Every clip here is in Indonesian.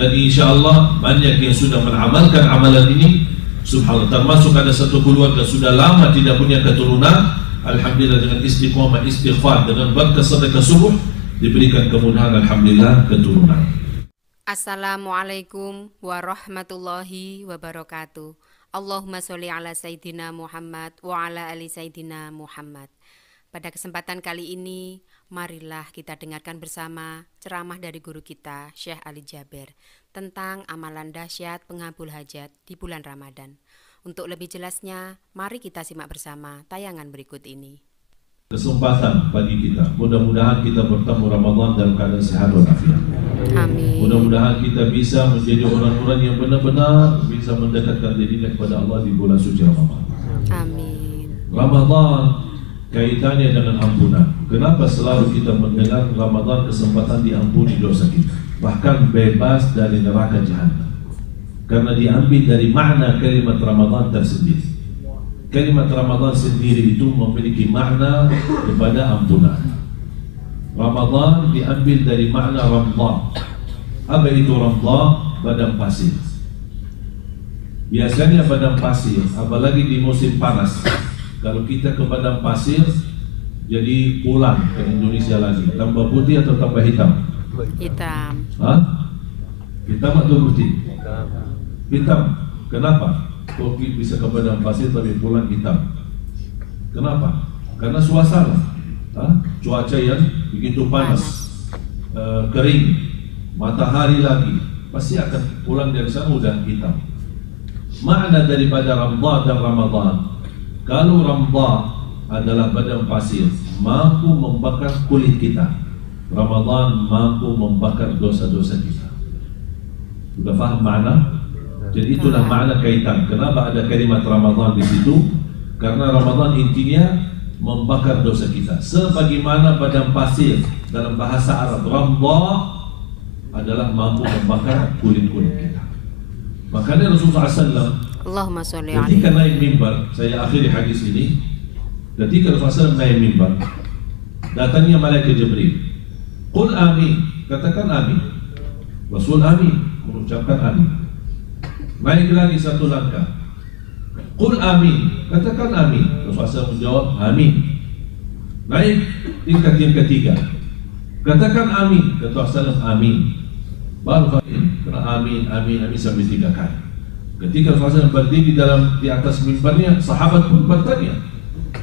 Dan insya Allah banyak yang sudah mengamalkan amalan ini. Subhanallah, termasuk ada satu keluarga sudah lama tidak punya keturunan. Alhamdulillah dengan istiqomah istighfar dengan berkah sedekah subuh diberikan kemudahan, alhamdulillah, keturunan. Assalamualaikum warahmatullahi wabarakatuh. Allahumma sholli ala Sayyidina Muhammad wa ala ali Sayyidina Muhammad. Pada kesempatan kali ini, marilah kita dengarkan bersama ceramah dari guru kita, Syekh Ali Jaber, tentang amalan dahsyat pengabul hajat di bulan Ramadan. Untuk lebih jelasnya, mari kita simak bersama tayangan berikut ini. Kesempatan bagi kita, mudah-mudahan kita bertemu Ramadan dalam keadaan sehat walafiat. Amin. Mudah-mudahan kita bisa menjadi orang-orang yang benar-benar bisa mendekatkan diri kepada Allah di bulan suci Ramadan. Amin. Ramadan kaitannya dengan ampunan. Kenapa selalu kita mendengar Ramadan kesempatan diampuni dosa kita, bahkan bebas dari neraka jahanam? Karena diambil dari makna kalimat Ramadan tersendiri. Kalimat Ramadan sendiri itu memiliki makna kepada ampunan. Ramadan diambil dari makna ramdah. Apa itu ramdah? Padang pasir. Biasanya padang pasir, apalagi di musim panas, kalau kita ke padang pasir, jadi pulang ke Indonesia lagi, tambah putih atau tambah hitam? Hitam. Hah? Hitam atau putih? Hitam. Kenapa? Kopi bisa ke padang pasir tapi pulang hitam. Kenapa? Karena suasana, cuaca yang begitu panas, kering, matahari lagi, pasti akan pulang dari sana udah hitam. Makna daripada ramdah dan Ramadan, kalau ramdah adalah padang pasir, mampu membakar kulit kita. Ramadan mampu membakar dosa-dosa kita. Sudah faham makna? Jadi itulah makna kaitan. Kenapa ada kalimat Ramadan di situ? Karena Ramadan intinya membakar dosa kita. Sebagaimana padang pasir dalam bahasa Arab, ramdah adalah mampu membakar kulit-kulit kita. Makanya Rasulullah SAW Allahumma sholli alaihi. ketika naik mimbar, saya akhiri hadis ini. Ketika Rasulullah SAW naik mimbar, datangnya malaikat Jibril. Qul amin, katakan amin. Rasul amin, mengucapkan amin. Naik lagi satu langkah. Qul amin, katakan amin. Rasulullah SAW menjawab amin. Naik tingkat yang ketiga, katakan amin. Kata Rasulullah amin. Baru kena amin, amin, amin sampai 3 kali. Ketika Rasulullah SAW berdiri di atas mimbarnya, sahabat pun bertanya,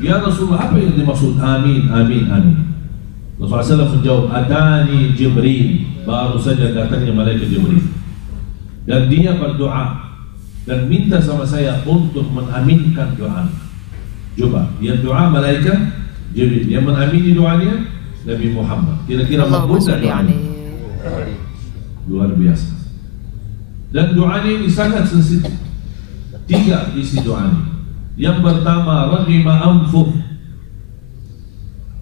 ya Rasulullah, apa yang dimaksud amin, amin, amin? Rasulullah SAW menjawab, adani Jibril. Baru saja datangnya malaikat Jibril, dan dia berdoa dan minta sama saya untuk mengaminkan doa. Coba, yang doa malaikat Jibril, yang mengamini doanya Nabi Muhammad. Kira-kira makbul dan doanya luar biasa. Dan doanya ini sangat sensitif. 3 isi doanya. Yang pertama, raghima anfuh.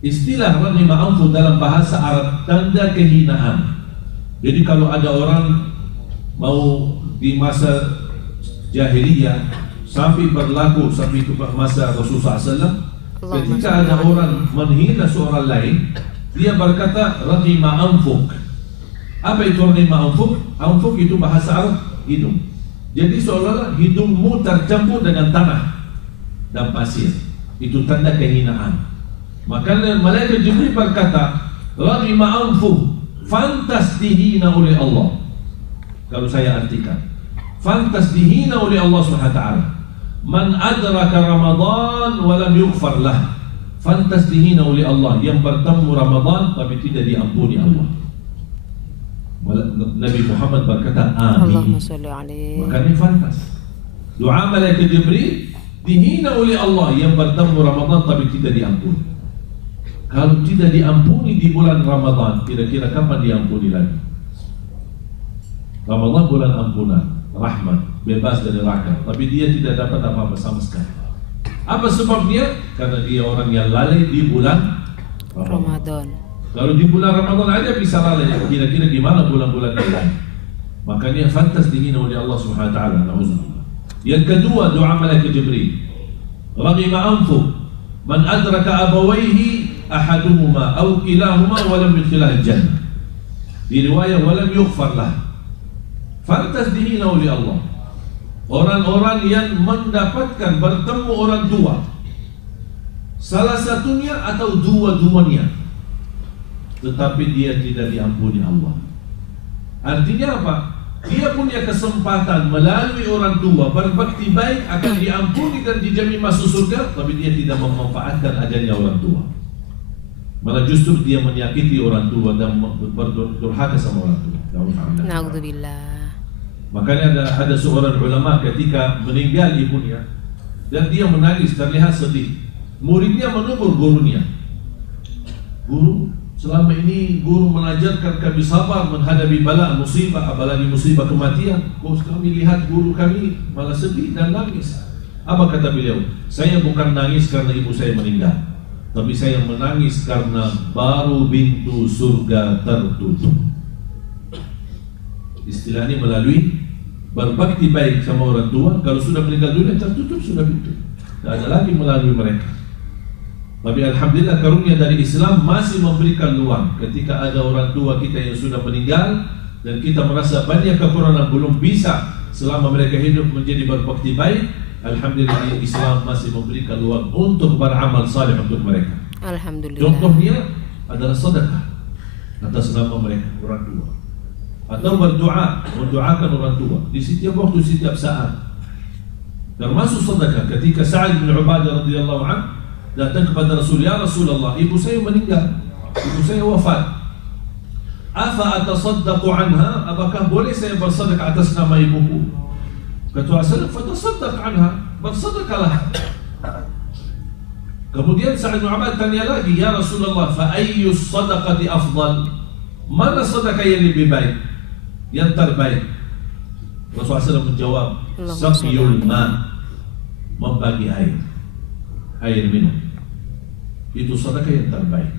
Istilah raghima anfuh dalam bahasa Arab tanda kehinaan. Jadi kalau ada orang mau di masa jahiliyah sampai berlaku sampai ke masa Rasulullah SAW, ketika ada orang menghina seorang lain, dia berkata raghima anfuk. Apa itu raghima anfuk? Anfuk itu bahasa Arab hidung. Jadi seolah-olah hidungmu tercampur dengan tanah dan pasir. Itu tanda kehinaan. Maka malaikat Jibril berkata raghima anfuk, fantas dihina oleh Allah. Kalau saya artikan, fantas dihina oleh Allah SWT. Man adraka Ramadan walam yughfar lah. Fantas dihina oleh Allah, yang bertemu Ramadan tapi tidak diampuni Allah. Nabi Muhammad berkata amin. Allahumma sholli alaihi. Makanya fantas. Doa malaikat Jibril dihina oleh Allah, yang bertemu Ramadan tapi tidak diampuni. Kalau tidak diampuni di bulan Ramadan, kira-kira kapan diampuni lagi? Ramadan bulan ampunan, rahmat, bebas dari neraka, tapi dia tidak dapat apa-apa sama sekali. Apa sebabnya? Karena dia orang yang lalai di bulan Ramadan. Kalau di bulan Ramadan aja bisa lalai, kira-kira gimana bulan-bulan yang lain? Makanya fantas dihina oleh Allah Subhanahu wa taala. Nauzubillah. Yang kedua, doa malaikat Jibril. Raghima anfu man adraka abawaihi ahaduhuma aw kilahuma wa lam yudkhilal jannah. Di riwayat wa lam yughfar lah. Fantazdihin oleh Allah. Orang-orang yang mendapatkan bertemu orang tua, salah satunya atau dua-duanya, tetapi dia tidak diampuni Allah. Artinya apa? Dia punya kesempatan melalui orang tua berbakti baik akan diampuni dan dijamin masuk surga, tapi dia tidak memanfaatkan adanya orang tua. Malah justru dia menyakiti orang tua dan berdurhaka sama orang tua. Na'udzubillah. Makanya ada seorang ulama ketika meninggal ibunya dan dia menangis terlihat sedih. Muridnya menegur gurunya. Guru, selama ini guru mengajarkan kami sabar menghadapi bala musibah, apalagi musibah kematian. Kok kami lihat guru kami malah sedih dan nangis. Apa kata beliau? Saya bukan nangis karena ibu saya meninggal, tapi saya menangis karena baru pintu surga tertutup. Istilahnya melalui berbakti baik sama orang tua, kalau sudah meninggal dunia tertutup sudah pintu, tidak ada lagi melalui mereka. Tapi alhamdulillah karunia dari Islam masih memberikan peluang ketika ada orang tua kita yang sudah meninggal dan kita merasa banyak kekurangan belum bisa selama mereka hidup menjadi berbakti baik. Alhamdulillah Islam masih memberikan peluang untuk beramal saleh untuk mereka. Alhamdulillah. Contohnya adalah sedekah atas nama mereka orang tua, atau berdoa mendoakan orang tua di setiap waktu, setiap saat. Termasuk sedekah ketika Sa'ad bin Ubadah radhiyallahu anhu datang kepada Rasul, ya Rasulullah, ibu saya meninggal, ibu saya wafat. Afa atasaddaqu anha? Apakah boleh saya bersedekah atas nama ibuku? Kata Rasul, fatasaddaq anha, bersedekahlah. Kemudian Sa'ad bin Ubadah tanya lagi, ya Rasulullah, fa ayyus sadaqati afdal? Mana sedekah yang lebih baik, yang terbaik? Rasulullah SAW menjawab, saqiyul ma, membagi air minum. Itu sedekah yang terbaik.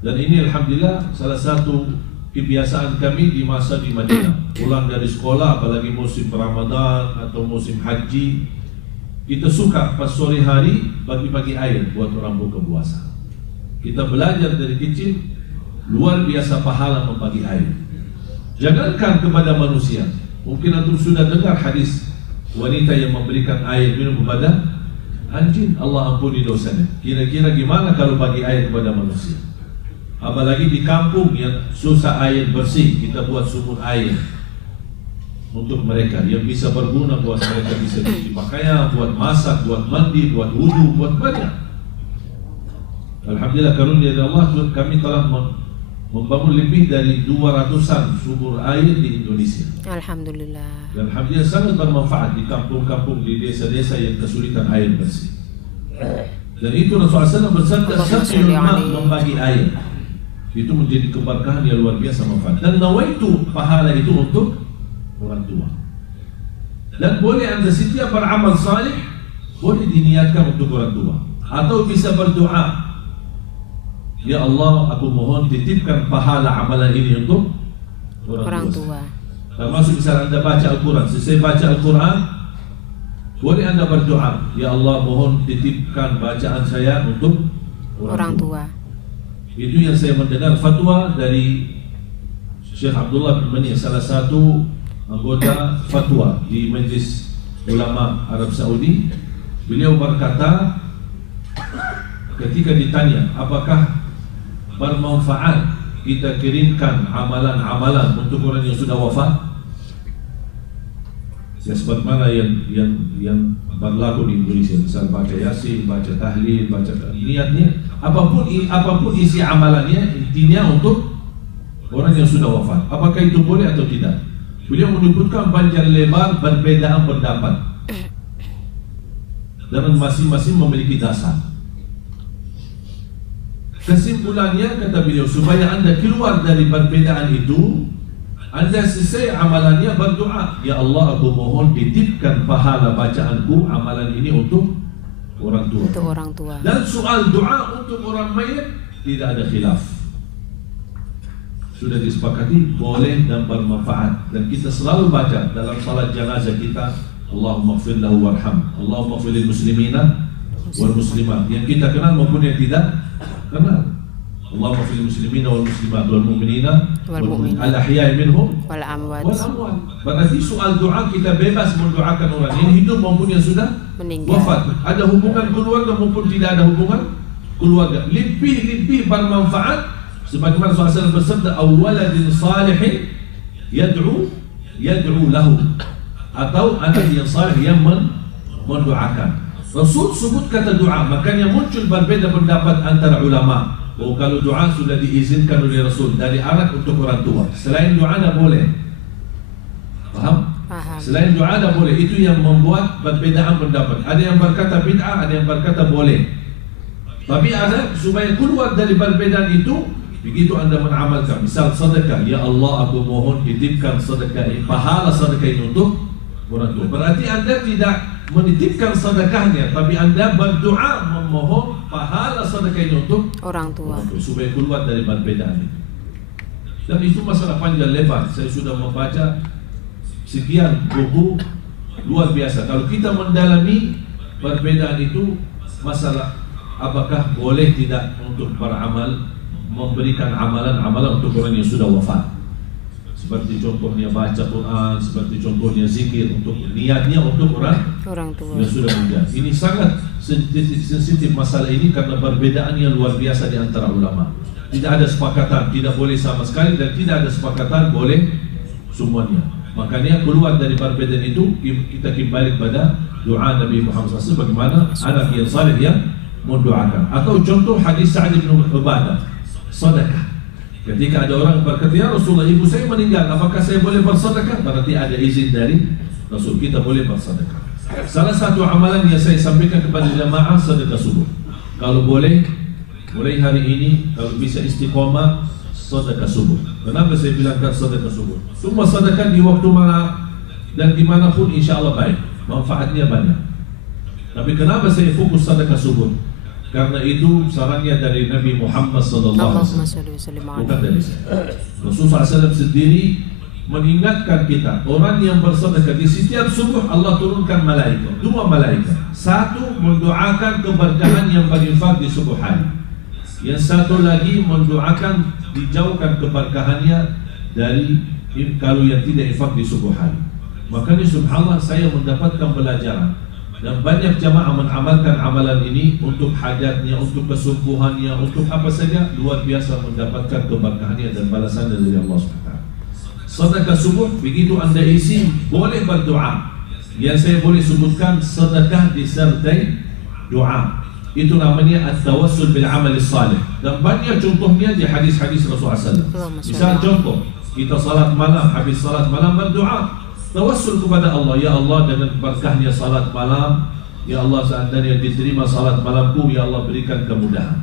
Dan ini alhamdulillah salah satu kebiasaan kami di masa di Madinah. Pulang dari sekolah, apalagi musim Ramadan atau musim haji, kita suka pas sore hari bagi-bagi air buat orang buka puasa. Kita belajar dari kecil, luar biasa pahala membagi air. Jangankan kepada manusia, mungkin antum sudah dengar hadis wanita yang memberikan air minum kepada anjing, Allah ampuni dosanya. Kira-kira gimana kalau bagi air kepada manusia? Apalagi di kampung yang susah air bersih, kita buat sumur air untuk mereka yang bisa berguna, buat mereka bisa cuci pakaian, buat masak, buat mandi, buat wudu, buat banyak. Alhamdulillah karunia dari Allah, kami telah membangun lebih dari 200-an sumur air di Indonesia. Alhamdulillah. Dan alhamdulillah sangat bermanfaat di kampung-kampung, di desa-desa yang kesulitan air bersih. Dan itu Rasulullah SAW bersabda, saqiyul ma, membagi air. Itu menjadi keberkahan yang luar biasa manfaat. Dan nawaitu, pahala itu untuk orang tua. Dan boleh anda setiap beramal salih, boleh diniatkan untuk orang tua, atau bisa berdoa, ya Allah, aku mohon titipkan pahala amalan ini untuk orang tua. Termasuk misalnya anda baca Al-Quran, selesai baca Al-Quran, boleh anda berdoa, ya Allah, mohon titipkan bacaan saya untuk orang tua. Itu yang saya mendengar fatwa dari Syekh Abdullah bin Mani, salah satu anggota fatwa di Majlis Ulama Arab Saudi. Beliau berkata, ketika ditanya apakah bermanfaat kita kirimkan amalan-amalan untuk orang yang sudah wafat, ya seperti mana yang berlaku di Indonesia, misal baca Yasin, baca tahlil, baca niatnya apapun isi amalannya, intinya untuk orang yang sudah wafat. Apakah itu boleh atau tidak? Beliau menyebutkan panjang lebar perbedaan pendapat dan masing-masing memiliki dasar. Kesimpulannya, kata beliau, supaya anda keluar dari perbedaan itu, anda selesai amalannya berdoa, ya Allah, aku mohon titipkan pahala bacaanku amalan ini untuk orang tua. Untuk orang tua. Dan soal doa untuk orang mayit tidak ada khilaf. Sudah disepakati boleh dan bermanfaat, dan kita selalu baca dalam salat jenazah kita, Allahumma ighfir lahu warham, Allahumma ighfir lil muslimina wal muslimat, yang kita kenal maupun yang tidak kenal. Allahumma fil muslimina wal muslimat wal mu'minina wal mu'min al-ahya'i minhum wal amwat. Berarti soal doa kita bebas mendoakan orang yang hidup maupun yang sudah Meninggal. wafat. Ada hubungan keluarga maupun tidak ada hubungan keluarga. Lebih bermanfaat sebagaimana Rasulullah bersabda, awaladin salihin yad'u lahu, atau anak yang salih yang mendoakan. Rasul sebut kata doa, makanya muncul berbeza pendapat antara ulama. Oh, kalau doa sudah diizinkan oleh Rasul dari anak untuk orang tua, selain doa tak boleh. Faham? Selain doa tak boleh. Itu yang membuat perbezaan pendapat. Ada yang berkata bid'ah, ada yang berkata boleh. Tapi ada supaya keluar dari perbedaan itu, begitu anda mengamalkan, misal sedekah, ya Allah aku mohon titipkan sedekah ini, pahala sedekah ini untuk orang tua. Berarti anda tidak menitipkan sedekahnya, tapi anda berdoa memohon pahala sedekah ini untuk orang tua, supaya keluar dari perbedaan itu. Dan itu masalah panjang lebar. Saya sudah membaca sekian buku luar biasa. Kalau kita mendalami perbedaan itu, masalah apakah boleh tidak untuk beramal, memberikan amalan-amalan untuk orang yang sudah wafat, seperti contohnya baca Quran, seperti contohnya zikir, untuk niatnya untuk orang tua yang sudah meninggal. Ini sangat sensitif masalah ini karena perbedaannya luar biasa di antara ulama. Tidak ada sepakatan tidak boleh sama sekali, dan tidak ada sepakatan boleh semuanya. Makanya keluar dari perbedaan itu kita kembali pada doa Nabi Muhammad SAW, bagaimana anak yang saleh yang mendoakan. Atau contoh hadis Sa'ad bin Ubadah, sedekah. Ketika ada orang berkata, ya Rasulullah, ibu saya meninggal, apakah saya boleh bersedekah? Berarti ada izin dari Rasul, kita boleh bersedekah. Salah satu amalan yang saya sampaikan kepada jamaah, sedekah subuh. Kalau boleh, mulai hari ini, kalau bisa istiqomah, sedekah subuh. Kenapa saya bilangkan sedekah subuh? Semua sedekah di waktu mana dan dimanapun insya Allah baik, manfaatnya banyak. Tapi kenapa saya fokus sedekah subuh? Karena itu sarannya dari Nabi Muhammad SAW, bukan dari saya. Rasulullah SAW sendiri mengingatkan kita, orang yang bersedekah di setiap subuh Allah turunkan malaikat, 2 malaikat. Satu mendoakan keberkahan yang berinfak di subuh hari. Yang satu lagi mendoakan dijauhkan keberkahannya dari kalau yang tidak infak di subuh hari. Makanya subhanallah, saya mendapatkan pelajaran. Dan banyak jamaah mengamalkan amalan ini untuk hajatnya, untuk kesembuhannya, untuk apa saja, luar biasa mendapatkan keberkahannya dan balasannya dari Allah SWT. Sedekah subuh, begitu anda isi, boleh berdoa. Yang saya boleh sebutkan, sedekah disertai doa. Itu namanya at-tawassul bil amal salih. Dan banyak contohnya di hadis-hadis Rasulullah SAW. Misal contoh, kita salat malam, habis salat malam berdoa. Tawassul kepada Allah, ya Allah dengan berkahnya salat malam, ya Allah seandainya diterima salat malamku, ya Allah berikan kemudahan.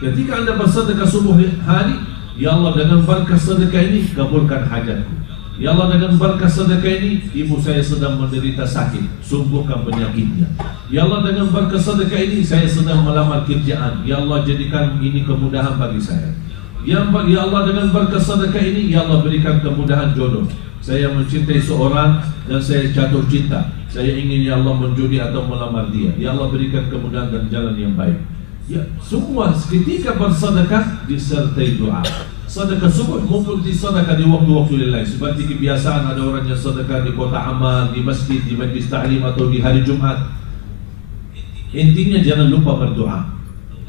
Ketika anda bersedekah subuh hari, ya Allah dengan berkah sedekah ini kabulkan hajatku. Ya Allah dengan berkah sedekah ini ibu saya sedang menderita sakit, sembuhkan penyakitnya. Ya Allah dengan berkah sedekah ini saya sedang melamar kerjaan, ya Allah jadikan ini kemudahan bagi saya. Ya Allah dengan berkah sedekah ini, ya Allah berikan kemudahan jodoh. Saya mencintai seorang dan saya jatuh cinta, saya ingin ya Allah menjudi atau melamar dia, ya Allah berikan kemudahan dan jalan yang baik. Ya, semua ketika bersedekah disertai doa. Sedekah subuh maupun sedekah di waktu-waktu lain. Seperti kebiasaan ada orang yang sedekah di kota amal, di masjid, di majlis ta'lim atau di hari Jumat. Intinya jangan lupa berdoa.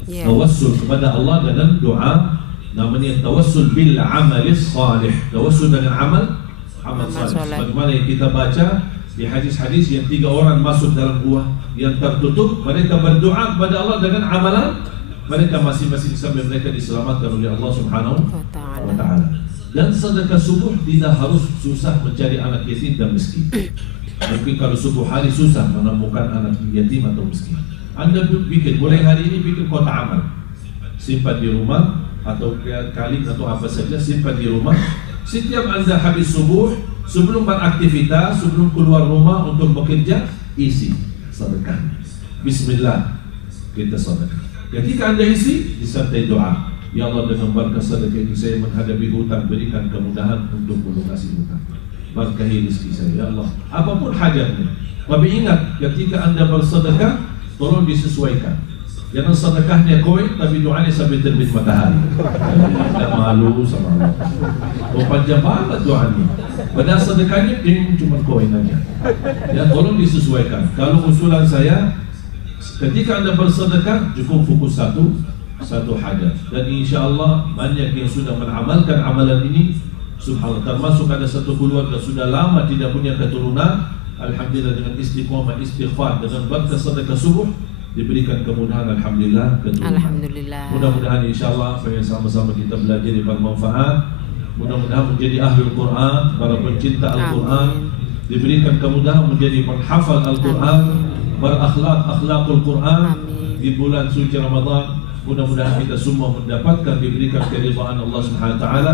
Tawassul kepada Allah dengan doa, namanya tawassul bil amalis salih. Tawassul dengan amal salih. Bagaimana yang kita baca di hadis-hadis yang 3 orang masuk dalam gua yang tertutup, mereka berdoa kepada Allah dengan amalan mereka masing-masing sampai mereka diselamatkan oleh Allah Subhanahu wa Ta'ala. Dan sedekah subuh tidak harus susah mencari anak yatim dan miskin. Mungkin kalau subuh hari susah menemukan anak yatim atau miskin, anda bikin, mulai hari ini bikin kotak amal, simpan di rumah atau kali atau apa saja, simpan di rumah. Setiap anda habis subuh, sebelum beraktivitas, sebelum keluar rumah untuk bekerja, isi sedekah. Bismillah, kita sedekah. Ketika anda isi, disertai doa. Ya Allah dengan berkah sedekah ini saya menghadapi hutang, berikan kemudahan untuk melunasi hutang. Berkahi rezeki saya, ya Allah. Apapun hajatnya. Tapi ingat, ketika anda bersedekah, tolong disesuaikan. Jangan sedekahnya koin tapi doanya sampai terbit matahari. Tak malu sama Allah. Oh, panjang banget doanya. Padahal sedekahnya cuma koin aja. Ya, tolong disesuaikan. Kalau usulan saya, ketika Anda bersedekah cukup fokus satu hajat. Dan insya Allah banyak yang sudah mengamalkan amalan ini. Subhanallah, termasuk ada satu keluarga sudah lama tidak punya keturunan. Alhamdulillah dengan istiqomah istighfar dengan berkah sedekah subuh diberikan kemudahan, alhamdulillah, keturunan. Alhamdulillah. Mudah-mudahan insyaallah supaya sama-sama kita belajar yang bermanfaat. Mudah-mudahan menjadi ahli Al-Quran, para pencinta Al-Quran, diberikan kemudahan menjadi penghafal Al-Quran, berakhlakul Quran di bulan suci Ramadan. Mudah-mudahan kita semua mendapatkan, diberikan keridhaan Allah Subhanahu wa taala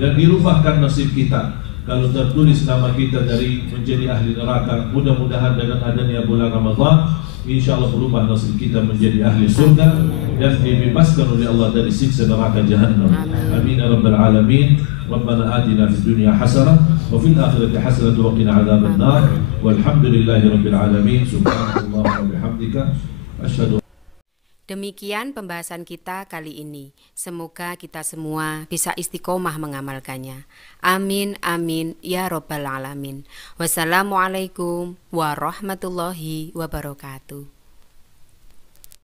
dan dirubahkan nasib kita. Kalau tertulis nama kita dari menjadi ahli neraka, mudah-mudahan dengan adanya bulan Ramadan, insya Allah berubah nasib kita menjadi ahli surga dan dibebaskan oleh Allah dari siksa neraka Jahannam. Amin ya rabbal alamin. Rabbana atina fid dunya hasanah wa fil akhirati hasanah wa qina adzaban nar. Walhamdulillahi rabbil alamin. Subhanallah wa bihamdika asyhadu. Demikian pembahasan kita kali ini. Semoga kita semua bisa istiqomah mengamalkannya. Amin, amin, ya robbal alamin. Wassalamualaikum warahmatullahi wabarakatuh.